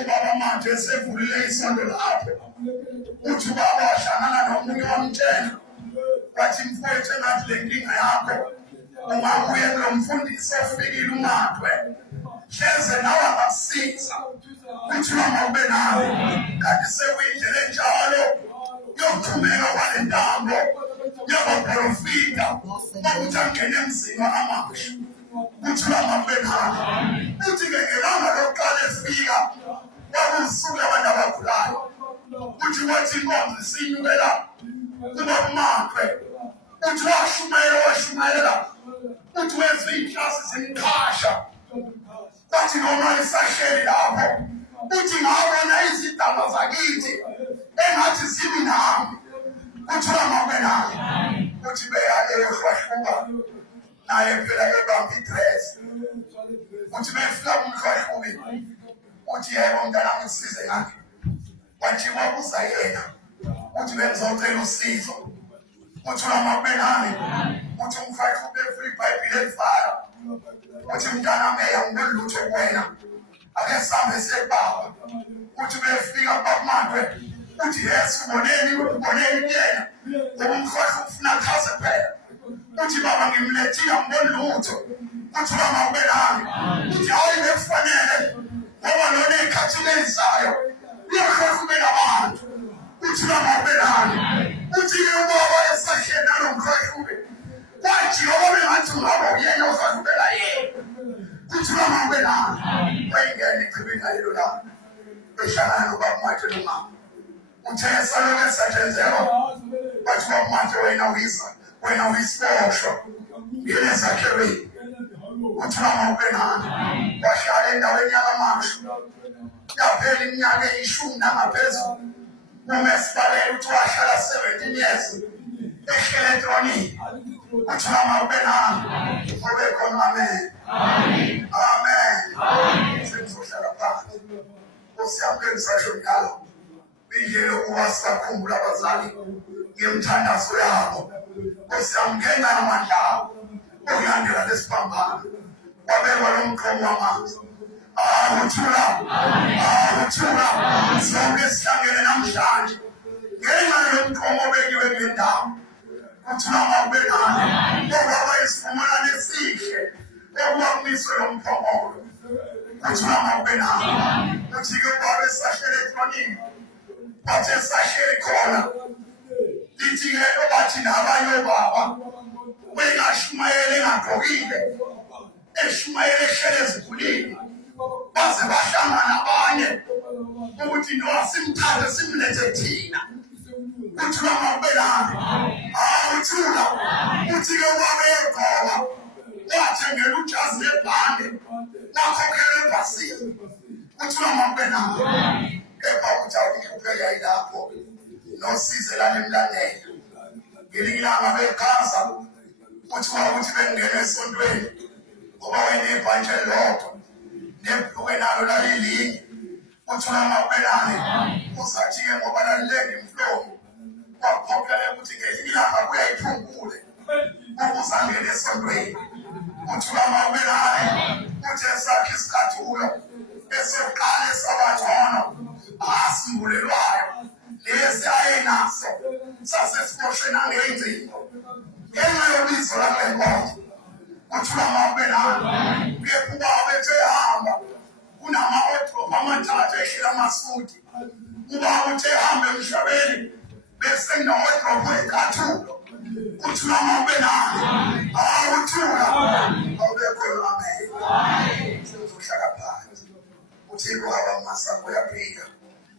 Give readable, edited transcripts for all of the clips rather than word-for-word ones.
ubaba manje esevulile isondo lapho uthi ubaba wahlangana nomunye wamtshela wathi mfowethu engathi le nkinga yakho ungabuye kulo mfundisi ofikile umadwe hleze nawe angasiza uthi noma ube nawe kanti sekuyindlela enjalo yokuthumeka kwale ntambo yobaprofita ukuthi angene emzini wakamasha uthi noma ube nawe uthi-ke ngelanga lokuqala efika kwakusuku labantu abagulayo uthi wathi inkonzo isinyukela kuba umakwe uthi washumayela uthi wenza iy'nhlasi zimqasha kwathi noma isahleli lapho uthi ngabona izidalwa zakithi engathi zibi nami uthi noma ube nawe uthi beyale yohlwahluka naye phela ebamba idresi uthi befika kumhlwahluki uthi yebo mntanami ngisize ngakhe wathi wabuza yena uthi bengizocela usizo uthi noma ube nami uthi umhlwahluki efuna ibhayibhili elifara uthi mntanami angiboni lutho kuwena ake sihambe sebaba uthi befika bakumandwe uthi yes uboneni kuyena ngoba umhlwahluki ufuna achaze phela uthi baba ngimlethile angiboni lutho uthi noma ube nami uthi hayi bekufanele ngoba lona ey'khathini ezizayo uyohlwahlulela abantu uthi noma ube nami uthi-ke ubaba esahleli nalo mhlwahluki kwathi ngoba bengathi ungaba uyena ohlwahlulela yena uthi noma ube nami wayingena ichibini lelo la behlangana nobaba manje nomama uthe esaloku esatshenzelwa wathi ubaba manje wena uyisiboshwa yena ezakhewini uthi noma ube nami wahlala endaweni yakamasha yaphela iminyaka eyishumi nangaphezulu noma esibalele uthi wahlala 17 years ehlele entronini uthi noma ube nami ube khona amen sengizohlala phansi Nkosi yami ngisasho njalo indlela ukuba sisakhumbula abazali ngemthandazo yabo Nkosi yami ngenxa yamandla abo okulandela lesiphambano wabekwa lo mqomo wamanzi uthula sonke sihlangene namhlanje ngenxa yalo mqomo obekiwe kule ndawo uthi noma ube nami okwaba isivumelwano esihle okuba kumiswe lo mphongolo uthi noma ube nami uthi-ke ubaba esahlele etronini bathe esahleli khona lithi-ke obathi nabanye obaba bengashumayela engagqokile eshumayela ehlele ezigulini baze bahlangana abanye ukuthi noba simthathe simlethe thina uthi noma ube nami uthula uthi-ke ubaba egqoka wathengela ujazi lebhande wakhokhela ebhasini uthi noma ube nami kepha ukuthi awuhluphe yayilapho nosize lanemlandela ngelinye ilanga bekhaza uthi wakuthi bengena esontweni ngoba wena ibhanje lodwa nebhluke nalo lalilinye uthi noma ube nami uzathi-ke ngoba lalilenga imflomo wakhokhela ukuthi ngelinye ilanga kuyayiphungule ukuzangena esontweni uthi noma ube nami uthi esakhe isikhathulo esokuqala esabangcono asimbulelwayo lesi ayenaso sasesiboshweni angeyinzinto ngenxa yobizo lakule nkonzo uthi noma ube nami kepha ubaba ethe ehamba kunama-odrop amathathu ehlela amasuti ubaba uthe ehamba emhlabeni bese kuno-odrop ey'kathulo uthi noma ube nami uthula awubekhona amen sengizohlala phansi uthixo abamasango uyaphika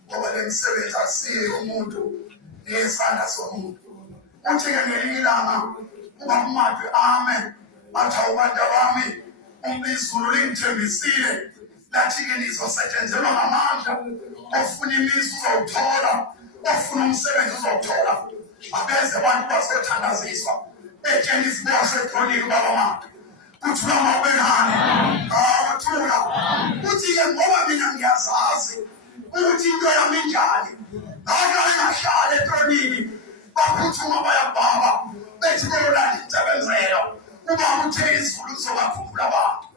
ngoba le msebenzi asiyo umuntu nesandla somuntu uthi-ke ngelinye ilanga ubaba umadwe amen bathi awubantu bami izulu lingithembisile lathi-ke nizosetshenzelwa ngamandla ofuna imizi uzowuthola ofuna umsebenzi uzowuthola abeze abantu bazothandaziswa etsheni isiboshwe etronini ubaba umadwe uthi noma ube nami uthula uthi-ke ngoba mina ngiyazazi ukuthi into yami injani ngaqale ngahlala etronini baphuthuma bayabhaba bethi belolanda insebenzelo ubaba uthe izulu zizobakhumbula abantu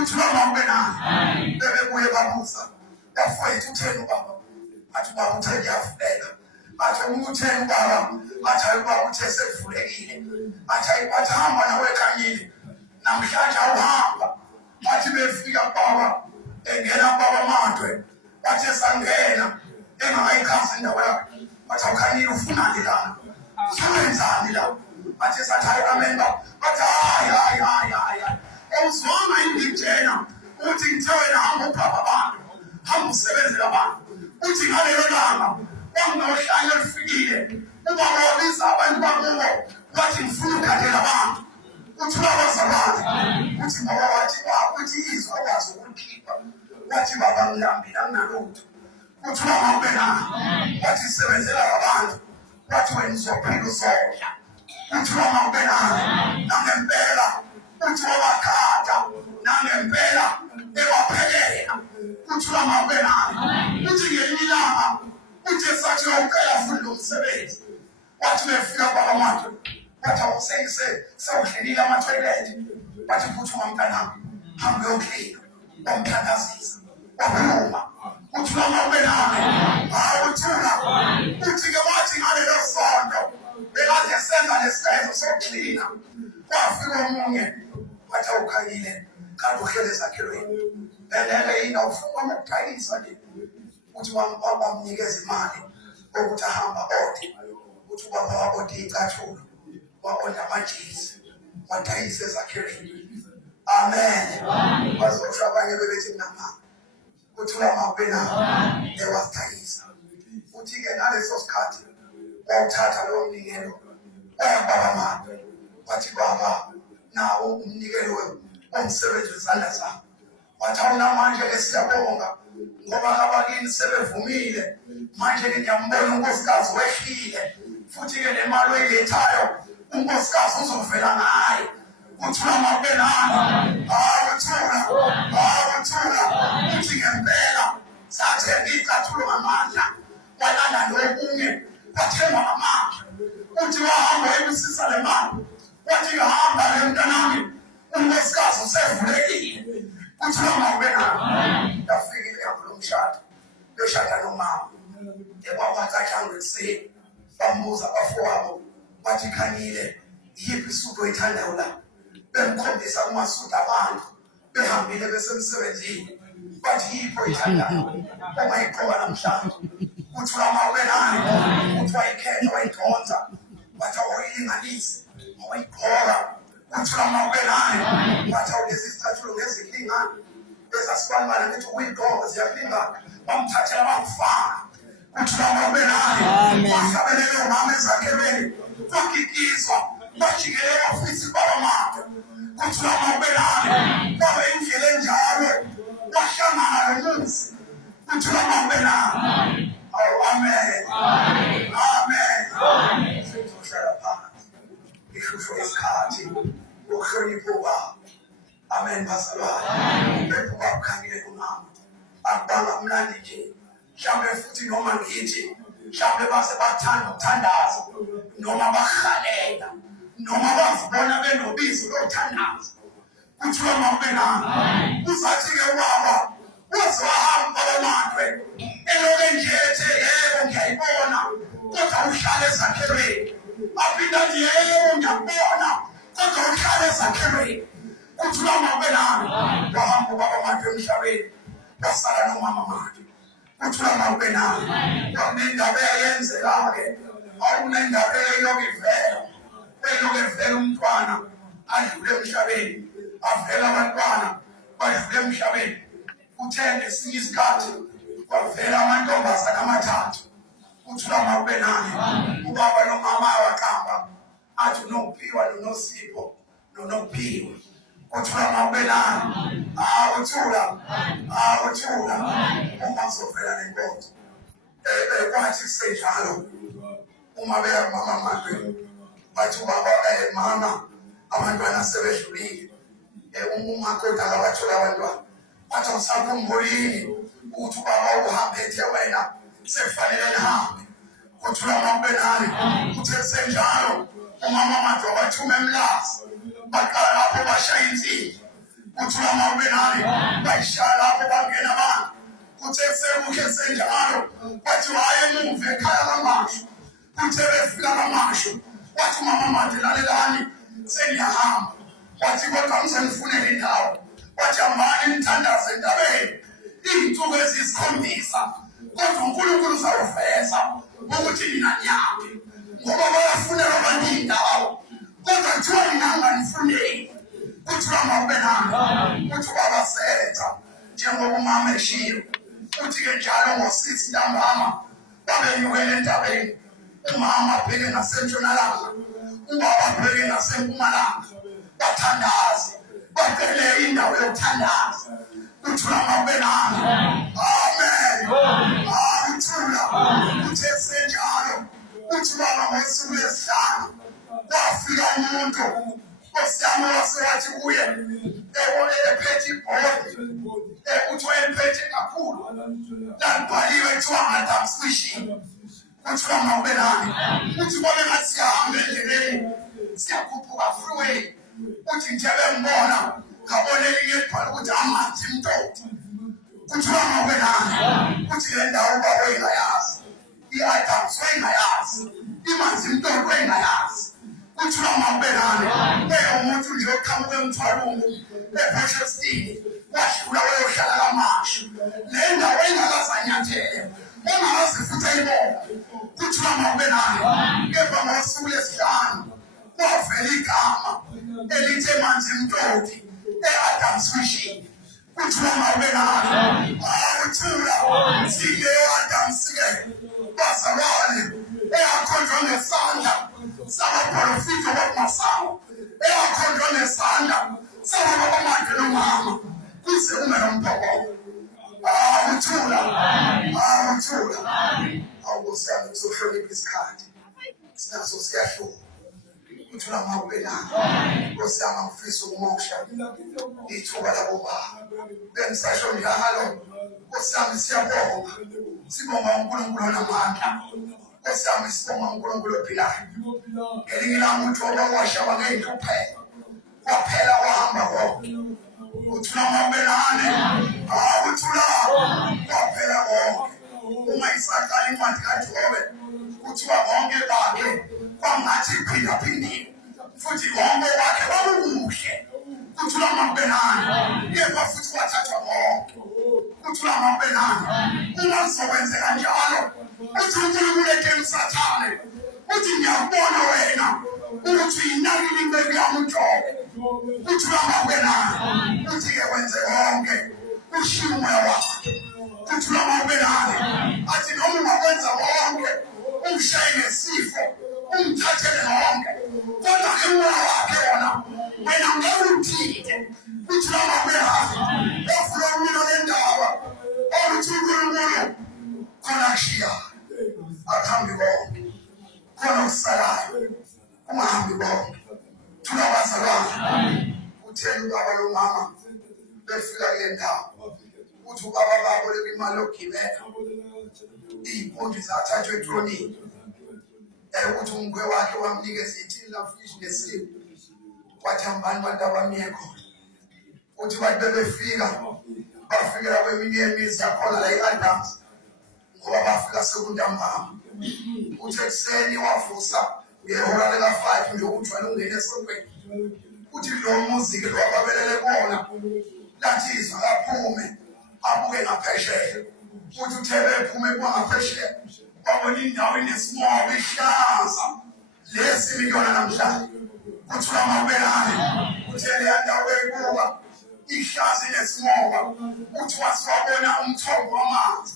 uthi noma ube nami bebebuye babuza bafowethu utheni ubaba? Athi ubaba uthe ngiyavuleka. Athi utheni ubaba? Athi ubaba uthe sekuvulekile. Athi hamba nawe ekhanyile. Namhlanje awuhamba. Athi befika baba engena baba Mandwe. Athi esangena engakayikhazi indawo yakhe. Athi awukhanyile ufunani lana? Usebenzani la? Athi sathi hayi amen baba. Athi hayi. Awuzwanga indijena uthi ngithe wena hamba ubaba abantu. Hamba usebenzela abantu. Uthi ngalelo langa wanginohlanya olufikile. Ubaba wabiza abantu bakubo. Wathi ngifuna ukukhathela abantu. Uthi babazalwane. Uthi baba wathi izwi akwazi ukulikhipha. Wathi baba ngilambile anginalutho. Uthi baba ube nani? Wathi sebenzela abantu. Wathi wena uzophila uzodla. Uthi baba ube nani? Nangempela. Uthi wabakhatha. Nangempela ewaphelela. Uthi baba ube nani? Uthi ngelinye ilanga uthi esathi uqala futhi lo msebenzi. Wathi befika baba Mandwe. Wathi awusengise sewudlelile ama-toilet. Wathi phuthuma mntanami hambe uyoklina wamthandazisa waphuma. Uthi baba ube nani? Uthula. Uthi-ke wathi ngalelo sonto bekade senza lesicezo sokuklina. Kwafika omunye wathi awukhanyile kanti uhlele ezakhelweni. Belele yini awufuna ukudayisa nje. Uthi wamnikeza imali ukuthi ahamba ode. Uthi ubaba wabode icathulo wa-onda amajezi wadayisa ezakhelweni. Amen. Bazosho abanye bebethi namama uthi ulama ube nani? Ewadayisa. Uthi-ke ngaleso sikhathi wawuthatha lowo mnikelo baba Mandwe. Wathi baba nawo umnikelo womsebenzi wezandla zami. Wathi awunamanje siyabonga ngoba abakini sebevumile. Manje ngiyambona unkosikazi wehlile futhi-ke nemali oyilethayo unkosikazi uzovela ngayo. Uthula mabe nani? Uthula. Uthi ngempela sathenga icathulo ngamandla. Walanda nokunye wathengwa ngamandla. Uthi wahamba ebusisa le mali. Wathi ngihamba le mntanami unkosikazi usevulekile. Uthula mabe nani? Ndafikile kulo mshado. Beshada nomama. Ekwakwacatshango ekuseni. Bambuza abafowabo. Wathi khanyile yiphi isuku oyithandayo la? Bemkhombisa kumasuku abantu behambile besemsebenzini. Wathi yiphi oyithandayo ongayigqoka namhlanje? Uthi ulama ube nani? Uthi wayikhetha wayidonsa. Wathi awuyilinganisi awayigqoka. Uthi ulama ube nani? Wathi awulezi isicathulo ngezihlingana ezasifanana ngithi ukuyigqoka ziyakulingana. Bamthathela bamfaka. Uthi ulama ube nani? Wahlabelele umama ezakhelweni. Kwakikizwa bajikele ofisi baba Mandwe. Uthi ulama ube nani? Baba indlela enjalo wahlangana nomuzi. Uthi ulama ube nani? Amen. Sizohlala phansi ihlushwe isikhathi ukuhlonipha ubaba. Amen bazalwane. Bepho bakhangile kumama akubanga mnandi nje. Mhlawumbe futhi noma ngithi mhlawumbe base bathanda ukuthandaza noma bahalela noma bazibona benobizo lokuthandaza. Uthi ulama ube nani? Uzathi-ke ubaba wazwahamba baba Mandwe eloke nje ethe yebo ngiyayibona kodwa uhlala ezakhelweni. Aphinda athi yebo ngiyabona kodwa uhlala ezakhelweni. Uthi ulama ube nani? Wahamba ubaba Mandwe emhlabeni wasala nomama Mandwe. Uthi ulama ube nani? Kunendaba eyenzeka-ke. Awunendaba eyoke ivela umntwana adlule emhlabeni. Avela abantwana badlule emhlabeni. Uthe ngesinye isikhathi kwavela amantombazana amathathu. Uthi ulama ube nani? Ubaba nomama waqamba athi uNophiwa noNosipho noNophiwa. Uthi ulama ube nani? Uthula. Uma uzovela nenkonzo kwathi kusenjalo uma beya mama Mandwe bathi ubaba mama abantwana sebedlulile. Umakoti akabathola abantwana. Bathi awusakhumbulini ukuthi ubaba uhambe ethe wena sekufanele nihambe. Uthi ulama ube nani? Uthe kusenjalo umama Mandwe wabathuma eMlazi. Baqala lapho bashaya insini. Uthi ulama ube nani? Bayishaya lapho bangena abantu. Uthe sekukhe senjalo wathi wayemuva ekhaya kaMashu. Uthe befika kaMashu wathi umama manje lalelani seniyahamba. Wathi kodwa ngizonifunela indawo. Wathi hambani nithandaze entabeni iy'nsuku eziyisikhombisa kodwa uNkulunkulu uzawuveza ukuthi nina niyaphi ngoba bayafunela abanye indawo kodwa kuthiwa nina anganifuneli. Kuthiwa mawube nani kuthi ubaba senza njengoba umama eshiyo. Uthi-ke njalo ngo-6 ntambama babenyukela entabeni. Umama abheke ngasentshonalanga, ubaba abheke ngasempumalanga. Bathandaze bacele indawo yokuthandaza. Kuthiwa mawube nani. Amen. Uthula uthe senjalo uthi ubaba ngosuku lwesihlanu kwafika umuntu osiyami wasewathi kuye ephethe ibhodi uthi wayephethe kakhulu lalibhaliwe kuthiwa Adam's Fishing. Kuthiwa mawube nani. Uthi kwabe ngathi siyahamba endleleni siyakhuphuka freeway. Uthi nje bembona ngabona elinye libhala ukuthi amanzi Mtoti. Kuthiwa mawube nani. Uthi le ndawo ubaba engayazi, i-Adam's wayengayazi, imanzi Mtoti wayengayazi. Kuthiwa mawube nani. Umuntu nje oqhamuke emthwalweni epheshe stili washula wayohlala kaMashu. Le ndawo engakazanyathele engakazi futhi ayibona. Kuthiwa mawube nani. Kepha ngosuku lwesihlanu kwavela igama elithi manzi Mtoti e-Adam's Fishing. Kuthiwa mawube nani. Uthula sileyo Adam's-ke bazalwane eyakhonjwa ngesandla sabaprofiti bokumasango, eyakhonjwa ngesandla sababamanje nomama kuze ume nomphoko. Uthula awusami kuzohlonipha isikhathi sinaso siyahluka. Uthula mawube nani. Nkosiyami angifisa ukumoksha ithuba labobaba bengisasho njalo. Nkosiyami siyabonga, sibonga uNkulunkulu onamandla. Nkosiyami sibonga uNkulunkulu ophilayo. Ngelinye ilanga uthi okwashaba ngey'nhlupheko kwaphela wahamba konke. Uthula mawube nani. Uthula kwaphela konke. Uma isaqala incwadi kaJobe kuthiwa konke bakhe kwangathi iphindaphindiwe futhi konke kwakhe kwakukuhle. Kuthiwa mawube nani. Kepha futhi kwathathwa konke. Kuthiwa mawube nani. Uma kuzokwenzeka njalo uthi uNkulunkulu ethe uSathane uthi ngiyakubona wena ukuthi uyinakile imbeku yami uJobe. Kuthiwa mawube nani. Uthi-ke wenze konke ushiye umoya wakhe. Kuthiwa mawube nani. Athi noma ungakwenza konke umshaye ngesifo umthathele konke kodwa-ke umoya wakhe wona wena ngeke uthinte. Kuthiwa mawube nani. Yavula umlilo lendaba oluthi uNkulunkulu khona kushiyayo akuhambi konke khona okusalayo ungahambi konke. Thula bazalwane. Utheni ubaba nomama befika kule ndawo uthi ubaba baboleka imali yokugibela iy'mpondi zathathwa etronini. Uthi umgwe wakhe wamnikeza ithini lafishi ngesimo wathi hambani bantu abamiye khona. Uthi bathi bebefika bafikela kweminye yemizi yakhona la i-Adams ngoba bafika sekuntambama. Uthi ekuseni wavusa ngehora lika-5 nje ukuthi walungene esontweni. Uthi lo muzi-ke lo ababelele kona lathi izwa kaphume abuke ngaphesheya. Uthi uthe bephume kwangaphesheya babona indawo inesimobo ihlaza lesi miliyona namhlanje. Kuthiwa mawube nani. Uthi leya ndawo beyibuka ihlaza inesimoba. Uthi wasiwabona umthombo wamanzi.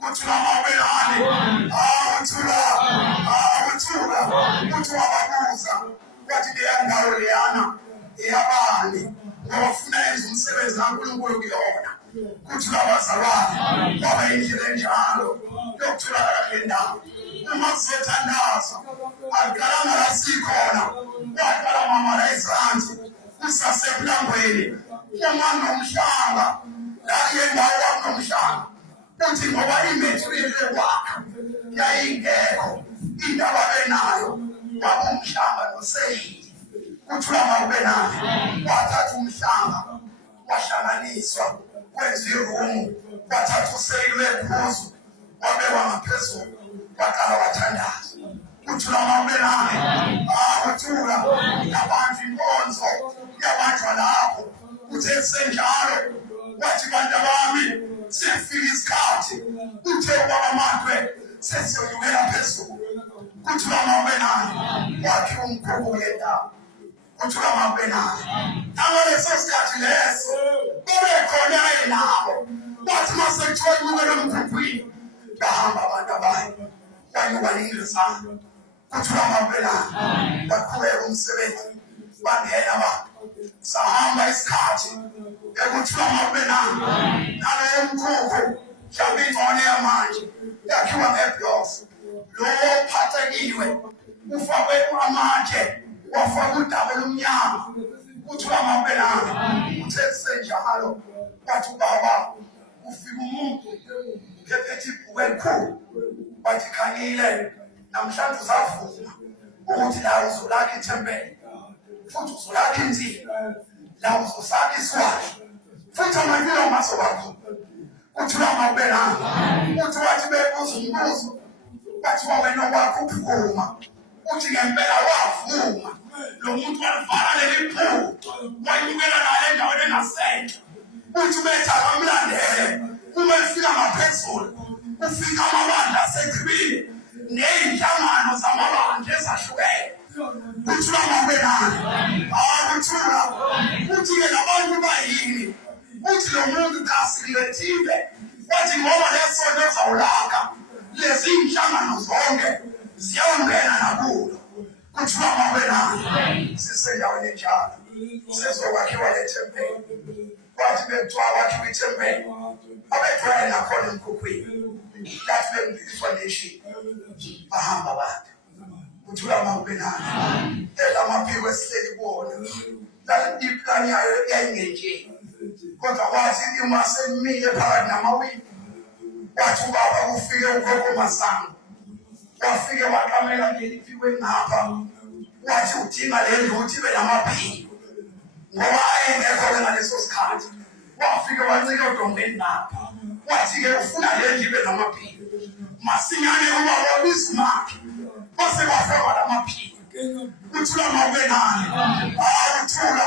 Kuthiwa mawube nani. Uthula uthi wababuza wathi leya ndawo leyana eyabani ngoba funa yenza umsebenzi kaNkulunkulu kuyona. Kuthiwa bazalwane kwaba indlela enjalo yokutholakala kule ndawo. Uma kuzothandazwa akuqalanga la sikhona waqala mama la ezansi kusaseplangweni uma nomhlanga la yendawo wanomhlanga. Uthi ngoba imaterial yokwakha yayingekho indaba benayo waba umhlanga noSeyidi. Kuthiwa mawube nani. Wathatha umhlanga wahlanganiswa kwenza irumu, wathatha useyili wephuzu, wabekwa ngaphezulu, waqala wathandaza. Uthula mawubelane, uthula yabanjwa inkonzo, yabanjwa lapho. Uthe senjalo, wathi bantu bami, sefika isikhathi. Uthe ubaba Mandwe, sesiyoyukela phezulu. Uthula mawubelane, wakhe umkhulu yendawo. Uthula mawubelane. Ngaleso sikhathi leso, kube khona ayinabo. Wathi masekuthiwa yukela emkhukhwini, bahamba abantu abanye, banyuka ningizana. Uthula mawubelane, baqhubeka umsebenzi, bangena abantu. Sahamba isikhathi, ekuthula mawubelane, naleyo mkhukhu, mhlawumbe ingxone yamanje, yakhiwa ngeblofu. Lo ophathekiwe, ufakwe amatshe, wafakwa udaba olumnyama. Uthula mawubelane, uthe senjalo, wathi ubaba, ufika umuntu, phephethe ibhuku elikhulu, wathi khangile, namhlanje uzavuma ukuthi la uzolakha ithempeli, futhi uzolakha insika, la uzosakha iswazi, futhi amantilongo azobakhona. Uthula mawubelane, uthi wathi bebuza umbuzo, bathiwa wena wakho uphuma. Uthi ngempela wavuma. Lo muntu walivala leli bhuku, wanyukela naye endaweni engasentla. Uthi betha kamlandele, uma efika ngaphezulu, ufika amabandla aseGibini, ney'nhlangano zamabandla ezahlukene. Uthula mawubelane, uthula. Uthi-ke labantu bayini? Uthi lo muntu kasilethile, wathi ngoba lesonto ezawulakha, lezi iy'nhlangano zonke ziyongena nakulo. Uthula mawubelane, sisendaweni enjalo, sezokwakhiwa le thempeli. Wathi bekuthiwa kwakhiwa ithempeli, abethwele nakhona emkhukhwini, lathi bengibikiswa neshini, bahamba abantu. Uthula mawubelane, elamaphiko esihleli kuwona, iplani yayo yayingenje. Kodwa wathi uma semile phakathi namawindi, wathi ubaba ufike ugogo Masango, wafike waqamela ngeliphiwe ngapha, wathi udinga le ndlu ukuthi ibe namaphiko, ngoba ayengekho ngaleso sikhathi. Wafike wancika odongeni ngapha, wathi-ke ufuna le ndlu ibe namaphiko. Masinyane ubaba wabizimaki, kwase kwafakwa lamaphiko. Uthula mawubelane, uthula.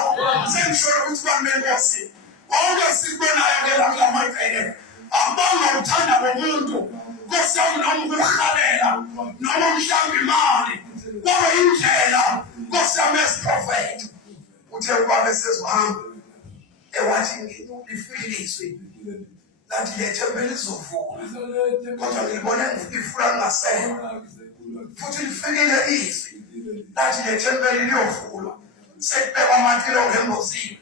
Sengisholo ukuthi bameNkosi, konke sikubonayo ngela maqele, abanga uthanda bomuntu, Nkosi yami noma ukuhalela, noma umhlawumbe imali, ngoba indlela Nkosi yami esiprofethi. Uthe ubaba esezohamba, ewathi ngifikilizwe, lathi le thempeli lizovula, kodwa ngilibone ifula lingasekho. Futhi lifikile izwi, lathi le thempeli liyovulwa, sekubekwa amantilongo embozini,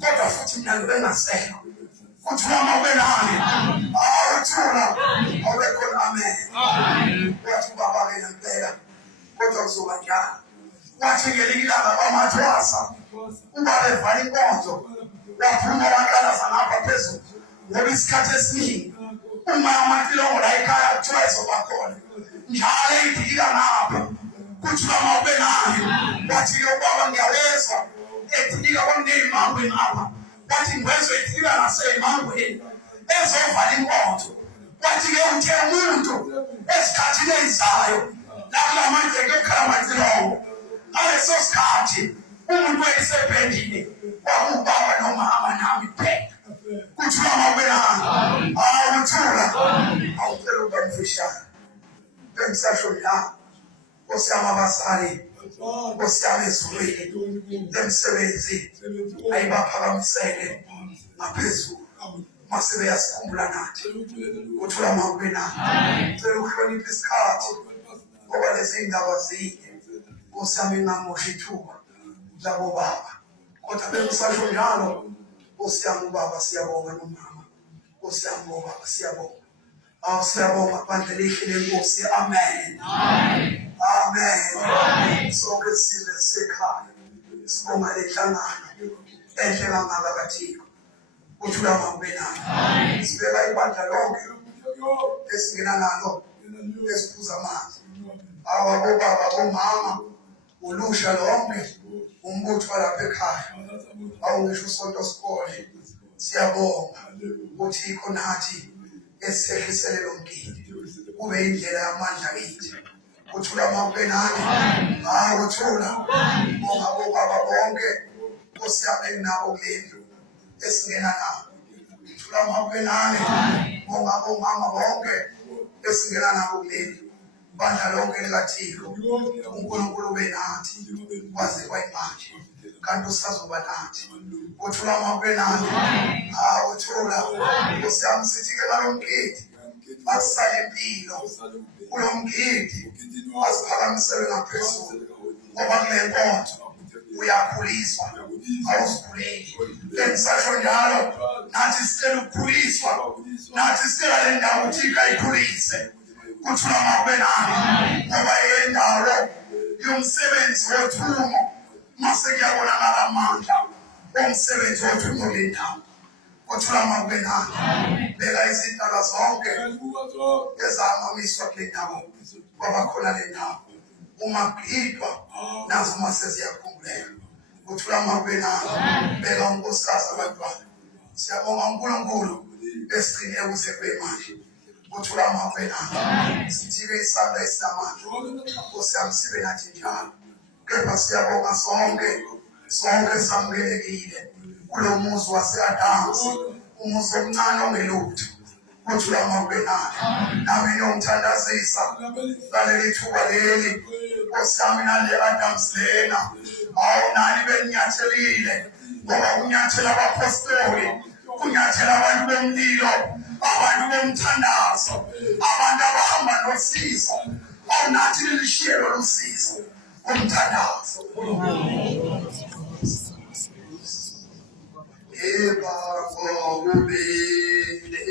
kodwa futhi mina ngibe ngasekho. Uthula mawubelane, uthula, awubekhona amen. Wathi ubaba-ke ngempela, kodwa kuzoba njalo. Wathi ngelinye ilanga kwamathwasa, ubaba evala inkonzo, waphuma waqalaza ngapha phezulu, ngoba isikhathi esiningi uma amantilongo la ekhaya kuthiwa ezoba khona, njalo ey'dikika ngapha. Uthula mawubelane, wathi-ke ubaba ngiyawezwa edilika kwaney'mangweni ngapha. Wathi ngwezwe edilika nasey'mangweni ezovala inkonzo. Wathi-ke uthe umuntu esikhathini ezizayo, la manje kuyokhala amantilongo. Ngaleso sikhathi umuntu wayesephendile, kwakubaba nomama nami kuphela. Uthula mawubelane, uthula. Awucela ukuba mfishane, bengisasho la, Nkosi yami abazali, Nkosi yami ezulwini, lemsebenzi ayibaphakamisele ngaphezulu, mase beyasikhumbula nathi. Uthula mawubelane, cela ukuhlonipha isikhathi, ngoba lezi ndaba zinde. Nkosi yami ngamoshi ithuba labo baba, kodwa bengisasho njalo. Nkosi yami ubaba siyabonga nomama, Nkosi yami ubaba siyabonga. Siyabonga bandla lihle lenkosi. Amen. Amen. Sonke sizwe sekhaya sibonga le nhlangano enhle kangaka kaThixo. Uthula mawubelane, sibeka ibandla lonke esingena nalo, esiphuza amanzi, abobaba bomama, ulusha lonke, umbutho walapha ekhaya, awungisho usonto sikole, Siyabonga ukuthi ikhonathi esehlisele lo mgidi kube indlela yamandla kithi. Uthula amabwe nani? Uthula. Bonga bobaba bonke osiyame nabo kulendlu esingena nabo. Uthula amabwe nani? Bonga bomama bonke esingena nabo kulendlu. Bandla lonke likaThixo. uNkulunkulu benathi kwaze kwayimanje. Kanti usazoba nathi. Uthula amabwe nani? Uthula. Usiyami sithi-ke ngalomgidi asisale impilo kulo mgidi asiphakamiselwe ngaphezulu ngoba kule nkonzo uyakhuliswa awuzikhuleki. Engisasho njalo nathi sicela ukukhuliswa, nathi sicela le ndawo uThixo ayikhulise. Kuthula amabwe nani? Ngoba yendawo yomsebenzi wethumo mase kuyabonakala amandla omsebenzi wethumo lendawo. Kuthula amabwe nani? Beka izintaba zonke ezamamiswa kule ndawo ngoba khona le ndawo umagidwa nazo mase ziyakhumbuleka. Kuthula amabwe nani? Beka unkosikazi abantwana. Siyabonga uNkulunkulu esigcine kuze kube manje. Kuthula amabwe nani? Sithi-ke isandla esinamandla Nkosi sibe nathi njalo. Kepha siyabonga sonke samukelekile kulo muzi wase-Adamsi, umuzi omncane ongelutho. Kuthula amabwe nani? Nami ngiyongithandazisa ngaleli thuba leli. Nkosi yami nale Adamsi lena nani beninyathelile ngoba kunyathela abapostoli, kunyathela abantu bomlilo, abantu bomthandazo, abantu abahamba nosizo. Nathi lilishiye lolu sizo umthandazo. Eba ngobubili